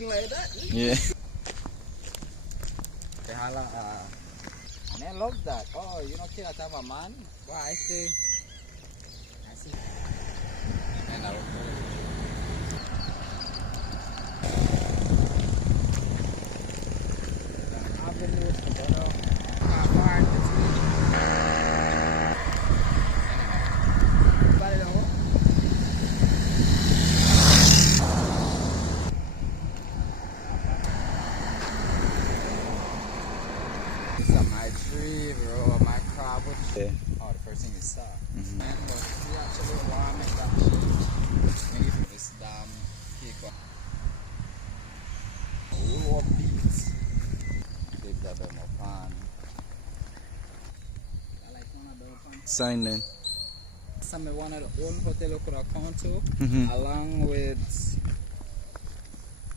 something like that. Yeah. And I love that. Oh, you know, kid, I have a man. Well, I see. And I will put it. Yeah. Oh, the first thing is start. But we actually want to make that change. Maybe for this damn cake. Roll up beats. Leave that in my pan. I like one of the pan. Sign then. Some of one of the old hotel could have come to, along with.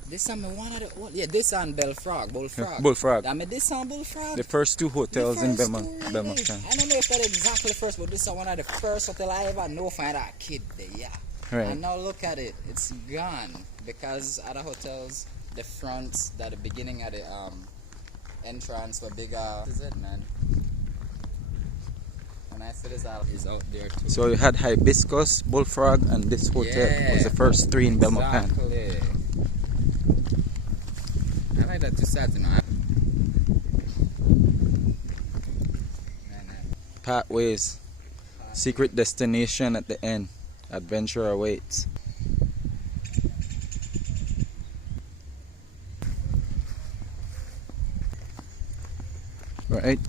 This is one of the old, yeah, this and Bullfrog. Bullfrog. I mean, this and Bullfrog. The first two hotels in Belmont. I don't know if that's exactly the first, but this is one of the first hotel I ever know find a kid there, yeah. Right. And now look at it, it's gone because other hotels, the fronts, that the beginning of the entrance were bigger. This is it, man. When I say this out, is out there too. So you had Hibiscus, Bullfrog, and this hotel was the first three in Belmont. Exactly. I like that too sad, you know. Pathways. Secret destination at the end. Adventure awaits. Right.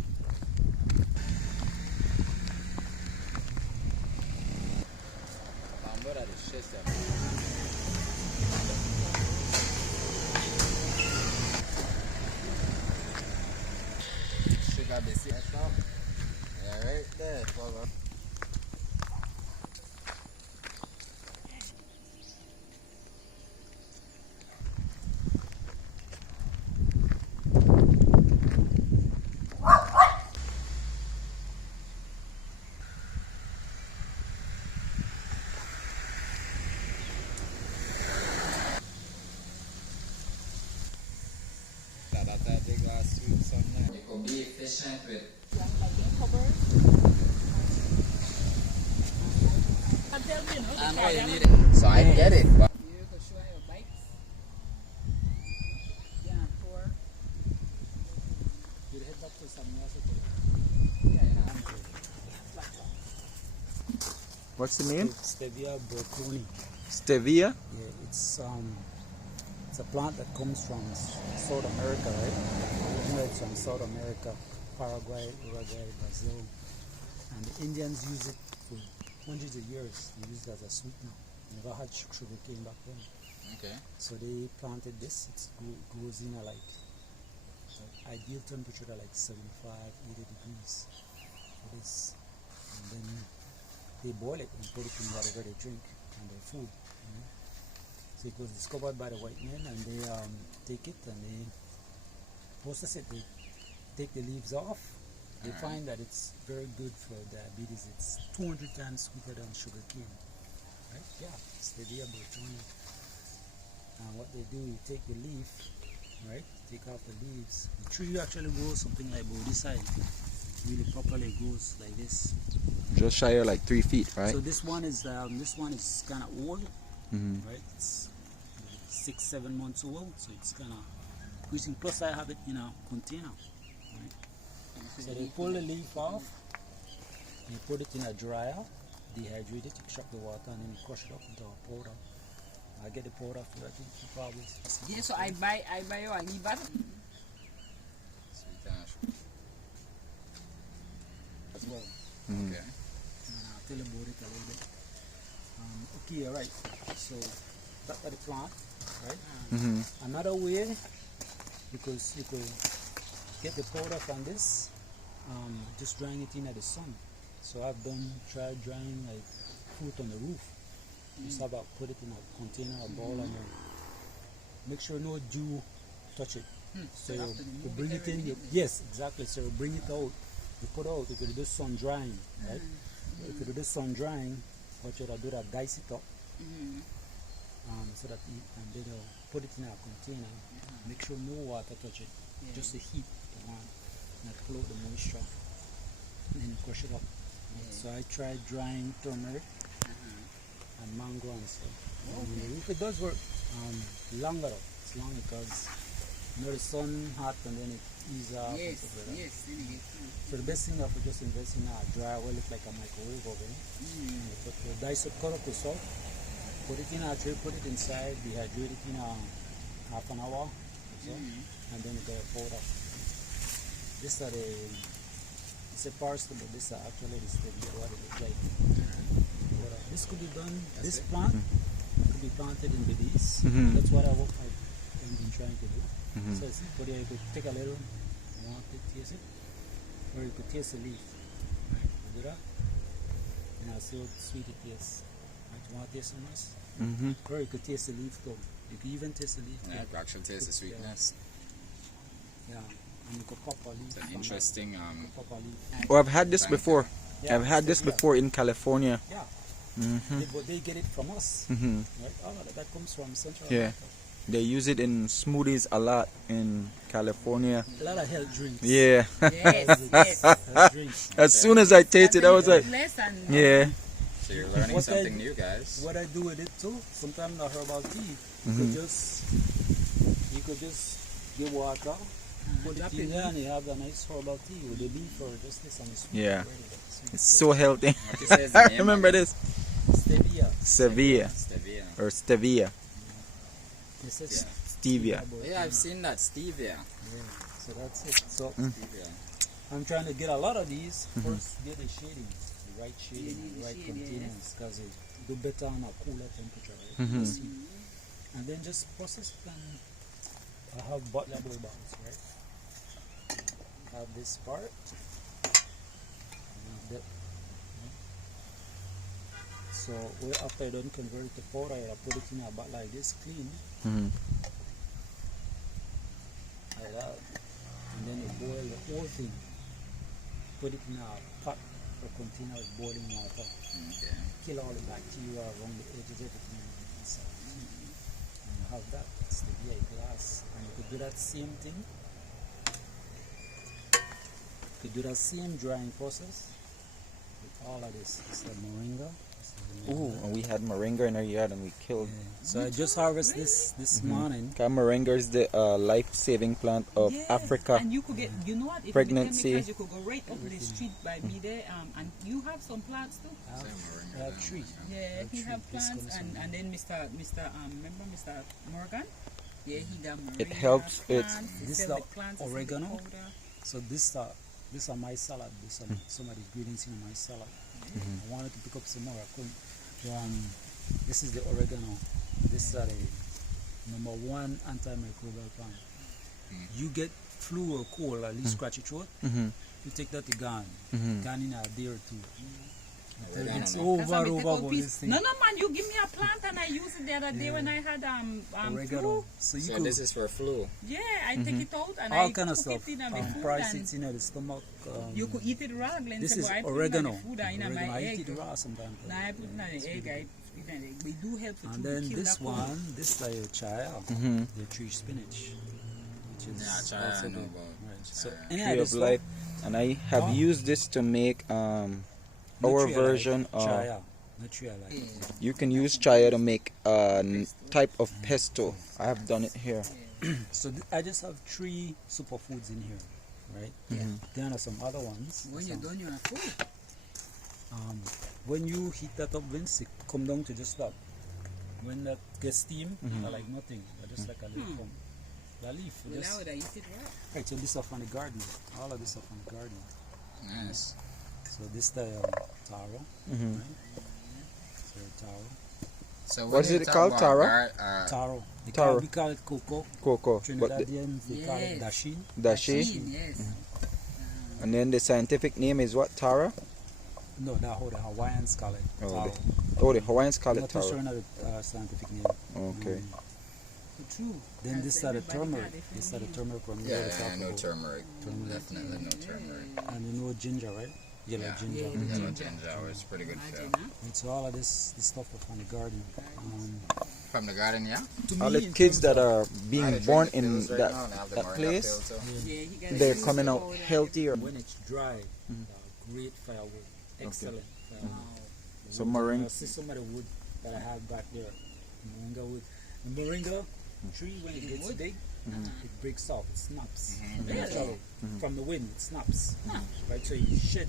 Yeah, right there, brother. That big ass sweet something. You could be efficient with. I know you need it, so I get it. But you could show your bikes. Yeah, tour. You head back to some What's the name? Stevia broconi. Stevia? Yeah, it's a plant that comes from South America, right? Originally it's from South America, Paraguay, Uruguay, Brazil, and the Indians use it for hundreds of years. They use it as a sweetener. Never had sugar cane back then. okay. So they planted this. It grows in a ideal temperature at like 75, 80 degrees for this. And then they boil it and put it in whatever they drink and their food. You know? So it was discovered by the white men, and they take it and they process it. They take the leaves off. They find that it's very good for diabetes. It's 200 times sweeter than sugar cane. Right? Yeah, Stevia broconi. And what they do, you take the leaf, right? Take off the leaves. The tree actually grows something like this size. Really properly grows like this. Just shy of like 3 feet, right? So this one is kind of old, right? It's 6-7 months old, so it's kind of increasing. Plus, I have it in a container. Right? So they pull the leaf off, you put it in a dryer, dehydrate it, extract the water, and then you crush it up into a powder. I get the powder for I think probably. Yeah, so I buy you a leaf butter. As well. Okay. And I'll tell you about it a little bit. Okay, alright. So that's the plant, right? Another way, because you could get the powder from this, just drying it in at the sun. So I've tried drying like fruit on the roof. Just have put it in a container, a bowl, and then make sure no dew touch it. So you bring it in. Yes, exactly. So you bring it out. You put out. You could do sun drying, right? If you do the sun drying, what you do is dice it up. so that and then put it in a container. Make sure no water touch it. Just the heat, the one, not float the moisture. And then crush it up. So I tried drying turmeric and mango and stuff. If it does work, longer though. It's long because the sun hot and then it eases off. Yes, and stuff like that. yes. Then you get through. So the best thing is to just invest in a dry oil, it's like a microwave oven. Put the diced Coco salt, put it in a tray, put it inside, dehydrate it in half an hour or so, and then you get a powder. These are the, it's a parsley, but this are actually the stevia, what it looks like. This could be done, this plant could be planted in Belize. That's what I've been trying to do. So see, but you could take a little, you want to taste it, or you could taste the leaf. You do that, and I'll see how sweet it tastes. Right, you want to taste some nice? Or you could taste the leaf too. You could even taste the leaf. Yeah, I can actually taste the sweetness. Yeah, and you could pop a leaf. It's an interesting. Pop a leaf. Oh, I've had this Yeah, before. I've had this before in California. Yeah. But they get it from us. Right? All of that comes from Central Yeah. America. They use it in smoothies a lot in California. A lot of health drinks. Yeah. Yes. Health drinks. As soon as I tasted it, I was like, Less and yeah. So you're learning What something I- new, guys. What I do with it too, sometimes the herbal tea, you could just get water, put it in there, and you have a nice herbal tea with the leaf or just this and it's sweet. Yeah. Sweet. It's so healthy. What you say is the I name remember again? this. Stevia. Stevia Stevia. or stevia. This is Stevia. yeah, I've seen that stevia. Yeah. So that's it. So Stevia. I'm trying to get a lot of these. First, get the shading, the right shading, the right containers, because it do better on a cooler temperature, right? Less heat. And then just process it and I have butler bottles, right? Have this part. And that. So after I don't convert it to powder, I put it in a bottle like this, clean, like that. And then you boil the whole thing. Put it in a pot or container with boiling water. Okay. Kill all the bacteria around the edges, everything inside. And you have that stevia glass. And you could do that same thing. You could do that same drying process with all of this. This is the moringa. Ooh, and we had moringa in our yard and we killed. So I just harvested this morning. Because moringa is the life-saving plant of Africa. And you could get, you know what? If Pregnancy. You could go right up the street by me there, and you have some plants too. I have three. Yeah, he have This plants, comes and then remember Mr. Morgan? Yeah, he got moringa. It helps, plants, it's- he This sell is the plants, he sell the oregano. powder. So these are my salad. These are some of the ingredients in my salad. I wanted to pick up some more. I couldn't. This is the oregano. This is the #1 antimicrobial plant. You get flu or cold, at least scratchy throat. You take that to gone in a day or two. Oregano, It's no? That's over why we take out about piece. this thing. No, man, you give me a plant and I used it the other day when I had Oregano. flu. So you So could this is for flu. Yeah, I take it out and all I kind of cook stuff. it in my food. Price And it in the stomach. you could eat it raw. Glenn This said, is "Boy, I put oregano. it in the food and in Oregano. my I eat egg. it raw sometimes. Now I put it in the egg. I put it in the egg. They do help to And then kill this that cold. one, this is your chaya, the tree spinach, which is Yeah, chaya also I know good. about. Right. So Chaya. any Tree of of this life. And I have used this to make our version of. chaya, not tree I like. You can use chaya to make a type of pesto. I have done it here. So I just have 3 superfoods in here, right? Then are some other ones. When you're done, you're full. When you heat that up, Vince, it come down to just that. When that gets steam, they're like nothing. They're just like a leaf from the leaf. Well, Just, how would I eat it raw? right, so this are from the garden. All of this are from the garden. Nice. So this the taro, right? So taro. So What is when you it talk called, about Taro? Taro. Taro. We call it cocoa. Cocoa. But the Trinidadians, they call it Yes. dashin. dashi. Yes. And then the scientific name is what? Tara? No, that's how the Hawaiians call it. Oh, Taro. The Hawaiians call it Not too sure taro. of the scientific name. Okay. True. Then Because this are the everybody turmeric. got different This are the names. turmeric from Yeah, we talk I know about. turmeric. Turmeric. Definitely know turmeric. And you know ginger, right? Yellow Yeah. ginger. Yeah. Yellow ginger is pretty good Imagine, feel. huh? And so all of this stuff are from the garden. from the garden, yeah? To All me, the in kids terms that of- are They being drink born the in pills right that, now, they have the that Moringa place, pill too. Yeah, he got they're juice coming out powder. healthier. when it's dry, great firewood, excellent firewood. So Wood, moringa- see some of the wood that I have back there, moringa wood. The moringa tree, when it gets big, it breaks off, it snaps. Really? From the wind, it snaps. Right, so you shed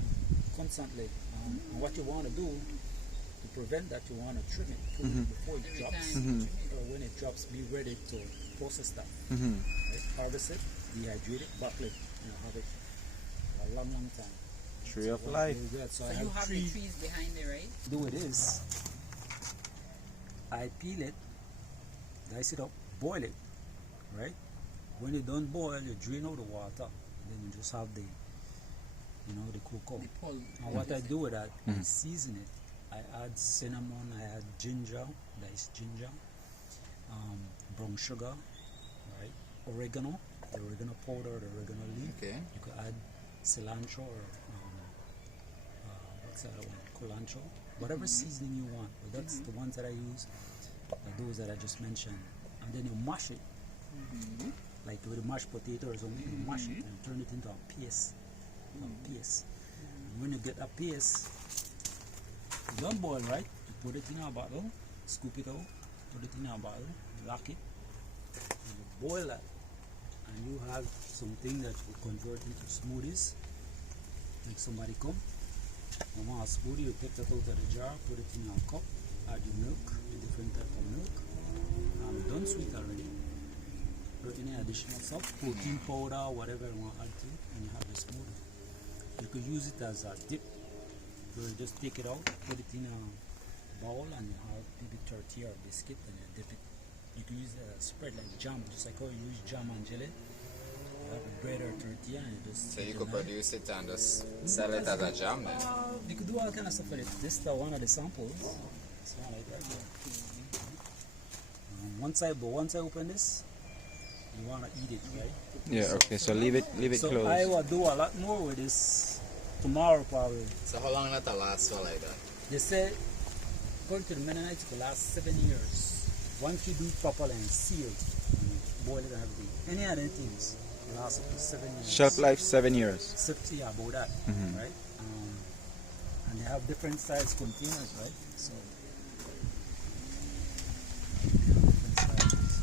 constantly. And what you want to do to prevent that, you want to trim it before it Every drops. time. Or when it drops, be ready to process that. Mhm. Right? Harvest it, dehydrate it, bottle it, and have it for a long, long time. Tree of what life. we get. So So I you have have three. the trees behind there, right? Do it is, I peel it, dice it up, boil it, right? When it don't boil, you drain out the water, then you just have the, the cocoa. The pulp. And what I do with that, I season it. I add cinnamon, I add ginger, diced ginger, brown sugar, right? Oregano, the oregano powder, the oregano leaf. Okay. You could add cilantro or what's the other one? Culantro. Whatever seasoning you want. But that's the ones that I use, are those that I just mentioned. And then you mash it. Like with a mashed potato or something, you mash it and turn it into a paste. And when you get a paste, you don't boil, right? You put it in a bottle, scoop it out, put it in a bottle, lock it, and you boil that. And you have something that you convert into smoothies. Like somebody come, you want a smoothie, you take that out of the jar, put it in a cup, add your milk, a different type of milk. Done sweet already. Put any additional stuff, protein powder, whatever you want to add to it, and you have the smoothie. You could use it as a dip. You just take it out, put it in a bowl, and you have maybe tortilla or biscuit, and you dip it. You can use a spread like jam, just like how you use jam and jelly. You have a bread or tortilla, and you just. So you take could a knife. produce it and just sell it as a jam then? You could do all kind of stuff with it. This is one of the samples. It's one like that there. Once I open this, you want to eat it, right? Yeah, okay, so leave it So closed. I will do a lot more with this tomorrow probably. So how long that last for like that? They say, according to the Mennonites, it will last 7 years. Once you do it properly and seal it, boil it and everything. Any other things will last up to 7 years. Shelf life 7 years. Yeah, about that, right? And they have different size containers, right? So different sizes.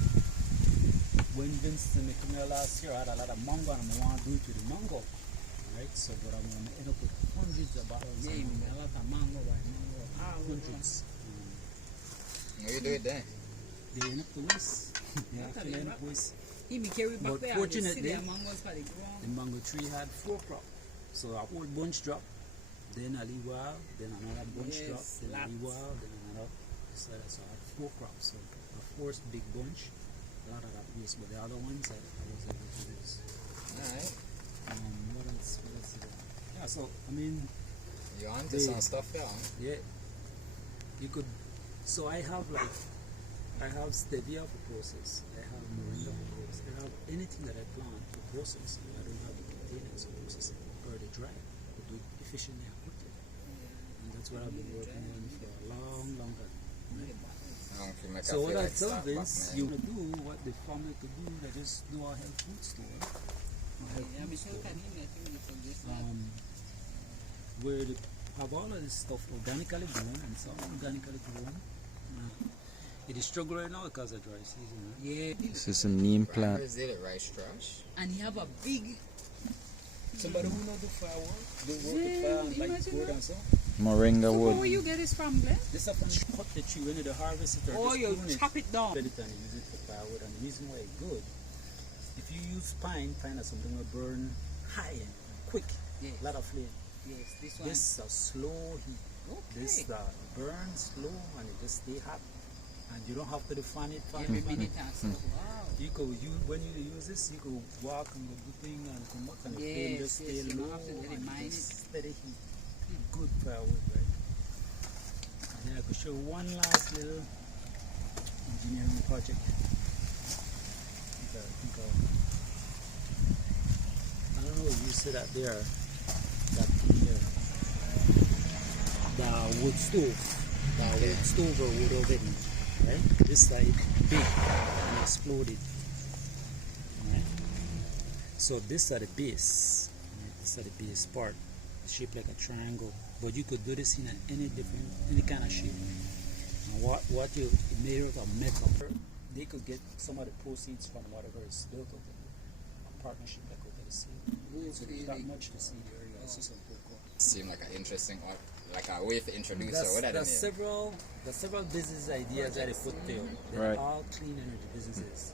When Vince came here last year, I had a lot of mango and I want to do it with the mango, right? So, but I'm going to end up with hundreds of bottles. Yeah, of mango. a lot of mango, right? Mango. Hundreds. How you do it then? They end up to waste. Yeah, they end up waste. He be carry back But there and they see fortunately, their mangoes for the ground. The mango tree had 4 crops. So a whole bunch dropped, then a little while, then another bunch Yes, dropped, then a little lots. while, then another. So I had 4 crops. So the first big bunch, a lot of that waste. But the other ones I was able to use. Alright. What else? What else is there? Yeah, so I mean, You on to They- some stuff, yeah? yeah, you could. So I have stevia for process. I have moringa for process. I have anything that I plant for process. I don't have the containers for processing or the dry. To do it efficiently and quickly. And that's what I've been working on for a long, long time. Right? So what I tell Vince, you do what the family could do. They just do a health food store. A health Yeah, food because store. I think for this Where they have all of this stuff organically grown and some organically grown. It is struggle right now because of dry season. Right? yeah. This is a neem plant. Is it rice trash? And he have a big Somebody who know do firework, do work with fire and like imagine wood that. and so. Moringa So where wood. you get this from, Glenn? This up and cut the tree when they harvest it or Oh, just you prune it, chop it down. spread it and use it for firewood. And the reason why it's good, if you use pine is something will burn high and quick, Yes. a lot of flame. Yes, this one. This is a slow heat. This Okay. burns slow and it just stay hot. And you don't have to fan it. Every minute and so. Wow. When you use this, you go walk and go do thing and come back and the flame Yes, just stay yes, you low don't have to really and mind just it. steady heat. Good firewood, right? And then I could show one last little engineering project. I don't know if you see that there, that thing there. The wood stove. The wood stove or wood oven. right? This side big and exploded, right? So this are the base, right? This are the base part, shaped like a triangle. But you could do this in any kind of shape. And what you made out of metal, they could get some of the proceeds from whatever is built of it. A partnership that could get a seed. So there's not much to see there. You guys see some Coco. Seem like an interesting, like a way to introduce There's, or whatever. there's several business ideas that they put there. They're Right. all clean energy businesses.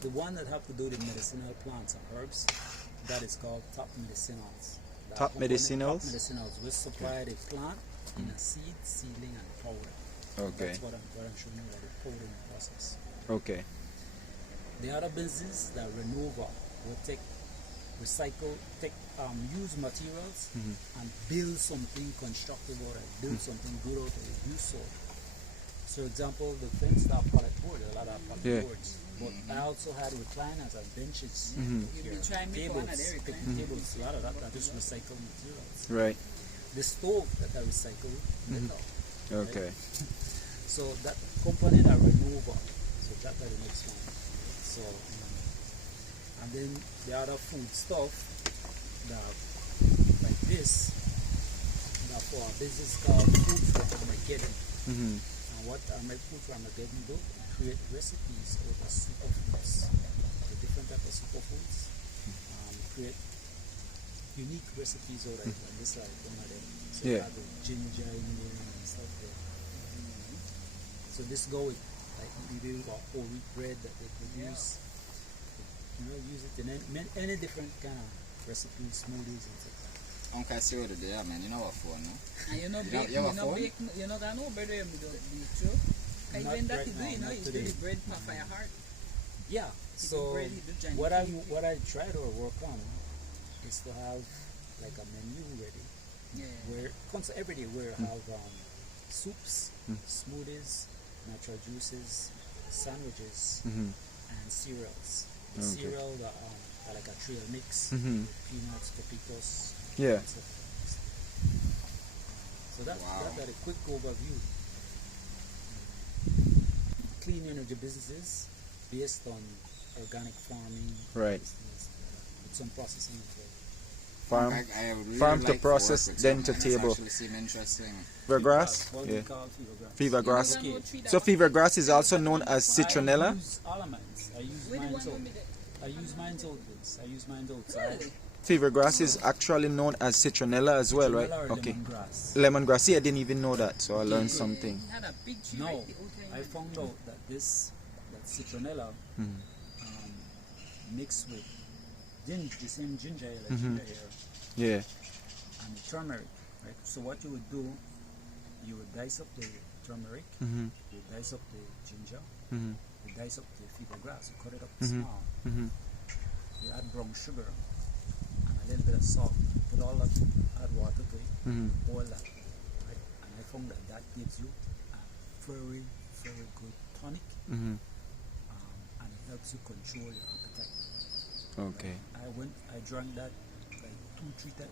The one that have to do with medicinal plants and herbs, that is called Top Medicinals. That Top company, Medicinals? Top Medicinals. We supply the plant in a seed, seedling, and powder. Okay. That's what I'm showing you, the powdering process. Okay. The other business, that Renova, will use materials and build something constructive out of it, build something good out of it, use so. So, example, the fence that pallet board, a lot of pallet Yeah. boards. But I also had recliners and benches. You Here. be trying to make one of their Tables, recliners. tables, a lot of that are just recycled materials. Right. The stove that I recycle metal. Okay. So that company that Renova, so that's the next one. So and then the other food stuff that like this, that for a business called Food for Armageddon. Mm-hmm. And what Food for Armageddon do? Create recipes out of superfoods, the different types of superfoods. Create unique recipes out of it, and this is like one of them. So you Yeah. have the ginger in there and stuff there. So this go with like maybe whole wheat bread that they could use. Use it in any different kind of recipes, smoothies and stuff. Uncle, I see what they are, man. You know what phone, no? And you know, You bake, have a you know, phone? bake, you know, got no bread where you don't bake too. Because Not when that right you do, now, you know, not you today. do the bread for your heart. Yeah. do So bread, you do giant what I cake. try to work on is to have like a menu ready Yeah. where every day we have soups, smoothies, natural juices, sandwiches, Mm-hmm. and cereals. The Okay. cereal that are like a trail mix, Mm-hmm. peanuts, copitos. Yeah. and stuff. So that's Wow. a quick overview. Clean energy businesses based on organic farming. Right. business, with some processing as well. Farm. I really farm to like process, work with then some, to man. It's table. actually seem interesting. Fever grass. What Yeah. we call fever grass. Fever grass. Okay. So fever grass is also known as I citronella. use all of mine. I use Where do you mine want out. me to? I use mine out this. I use mine out. Really? Fever grass is actually known as citronella as well, right? Okay. Lemongrass. Lemongrass. See, I didn't even know that, so I learned Okay. something. He had a big tree No, right the whole time. I found out that that citronella mixed with the same ginger ale, like ginger ale, Yeah. and turmeric, right? So what you would do, you would dice up the turmeric, Mm-hmm. you would dice up the ginger, Mm-hmm. you dice up the fever grass, you cut it up Mhm. small, Mm-hmm. you add brown sugar and a little bit of salt, put all that, add water to it, Mm-hmm. boil that, right? And I found that gives you a very, very good tonic, Mm-hmm. and it helps you control your appetite. Okay. I drank that like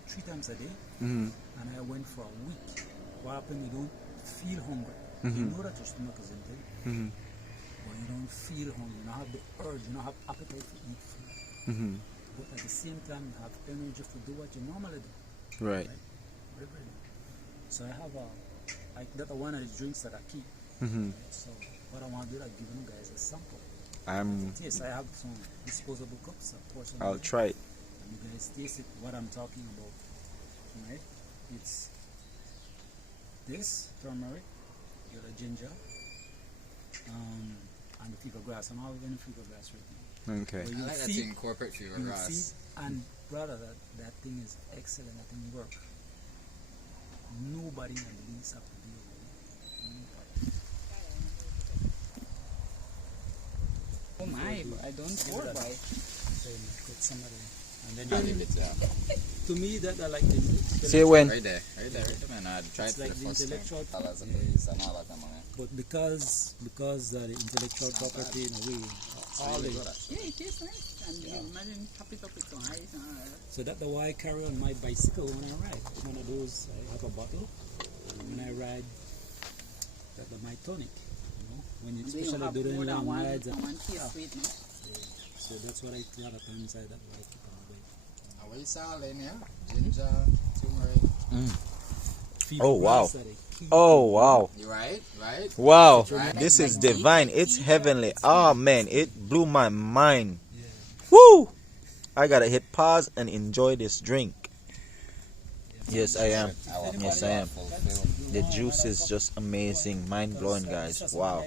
three times a day, Mm-hmm. and I went for a week. What happened? You don't feel hungry. Mhm. You know that your stomach is empty, Mm-hmm. but you don't feel hungry. You don't have the urge. You don't have appetite to eat food. Mm-hmm. But at the same time, you have energy to do what you normally do. Right. Whatever you do. So I have that's one of the drinks that I keep. Mm-hmm. Right? So what I want to do is give you guys a sample. Yes, I have some disposable cups. Of course, I'll try it. and you guys taste it, what I'm talking about. Right? It's this turmeric, the ginger, and the fever grass. I'm not having fever grass right now. Okay. But I you'll like that see- thing, corporate fever you'll grass. see, and brother, that thing is excellent. That thing works. Nobody in Belize have to deal with it. Nobody. Oh my, but I don't pour that. by. So you put some of the, and then I you, leave it there. to me that I like the Say when. Right there, man. I tried It's for like the the first intellectual time. Dollars a yeah. piece and all that, man. but because the intellectual property in a way, all Really the, good, actually. Yeah, it tastes nice. And you imagine top it up with some ice and all that. so that's why I carry on my bicycle when I ride. One of those, I have a bottle, and when I ride, that's my tonic. know, when you They especially have during more than long one, rides. one taste to it, no? So that's what I a lot of times I that why I keep on the way. What you saw in here? Ginger, turmeric. Oh, wow. Fever grass are the key. Oh, wow. You right? Right? Wow. Right. This is divine. It's heavenly. Oh, man. It blew my mind. Yeah. Woo! I gotta hit pause and enjoy this drink. Yes, I am. Yes, I am. The juice is just amazing. Mind blowing, guys. Wow.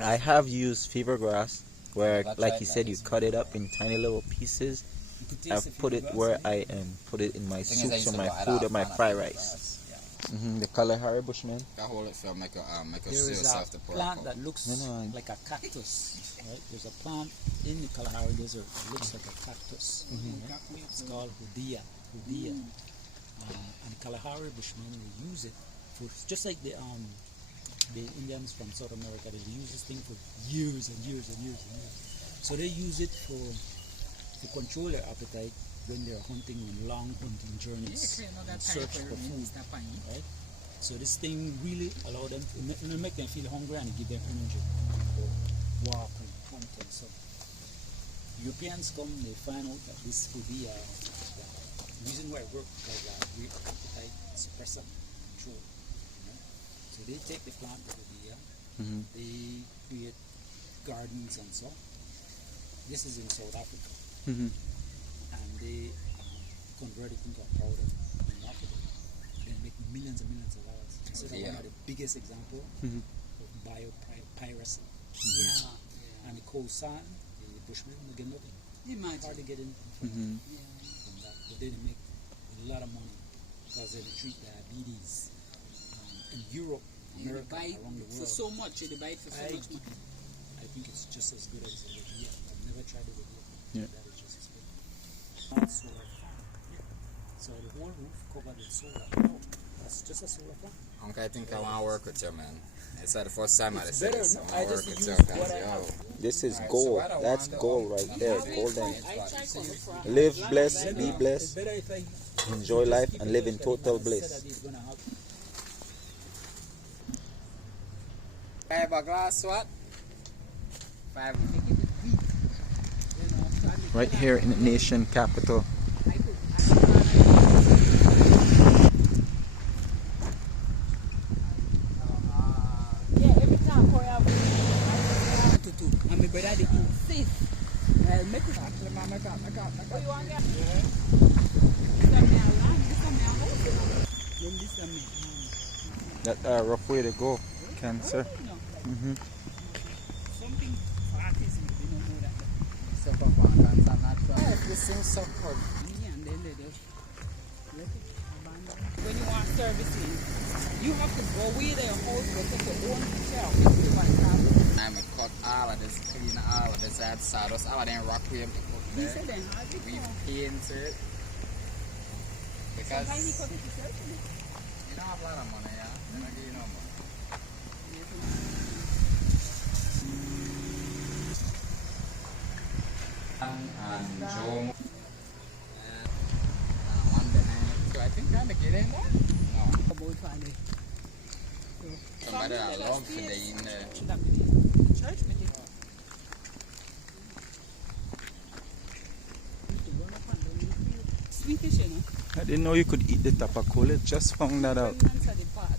I have used fever grass where, like you said, you cut it up in tiny little pieces. I've put it where I am. Put it in my soups or my food or my fried rice. The Kalahari Bushman. I hold it for make a There seal is yourself the a pork. plant that looks No. like a cactus. Right? There's a plant in the Kalahari Desert that looks like a cactus. Right? It's called Hudea. And the Kalahari Bushman, they use it for just like the Indians from South America. They use this thing for years and years and years and years. So they use it to control their appetite when they're hunting on long hunting journeys and search for food. Right? So this thing really allow them to make them feel hungry and give them energy to walk and hunt and so. Europeans come, they find out that this food here, the reason why it works because great appetite suppressor control. You know? So they take the plant of the here, they create gardens and so. This is in South Africa. And they convert it into a powder and market it. They make millions and millions of dollars. This is one of the biggest example of biopiracy. Yeah. And the Khoisan, the Bushmen, they get nothing. Imagine. Hardly get in from that. But they make a lot of money because they treat diabetes in Europe, You America, buy around the for world. so much, you buy it for so much money. I think it's just as good as the Rodeo. I've never tried the Rodeo. Yeah. That is just as good. Not solar farm. So the whole roof covered with solar. No, that's just a solar farm. Uncle, I think I want to work with you, man. It's the first time I It's said better, this. no? I I want to just work with use you, what guys. I Yo. have. This is Alright, gold. so what I That's want gold to- right there. Golden. I try to look for Live blessed, be It's blessed, better if I enjoy life, and live in total said bliss. that it's gonna happen. Five a glass, what? 5. Right here in the nation capital. Yeah, every time for our and my brother did too. Sis. Make it actually, man, make up. What you want, yeah? That's a rough way to go. Cancer. Something for artists, they don't know that. Suffer from cancer natural. This seems so good. Yeah, and then they just let it abandon. When you want servicing, you have to go with their house, go take your own picture. I'm going to cut all of this, clean all of this, add sawdust, all of them rock we have to put He there. said then, how's it We go? paint it. Because Sometimes he you cut it himself. don't have a lot of money, yeah? They don't give you no money. And Joe. One behind. So I think I'm get in there? No. About Friday. Somebody I love for the in there. Church meeting. Sweetish, you know. I didn't know you could eat the tapacola. Just found that out. Pregnant at the part.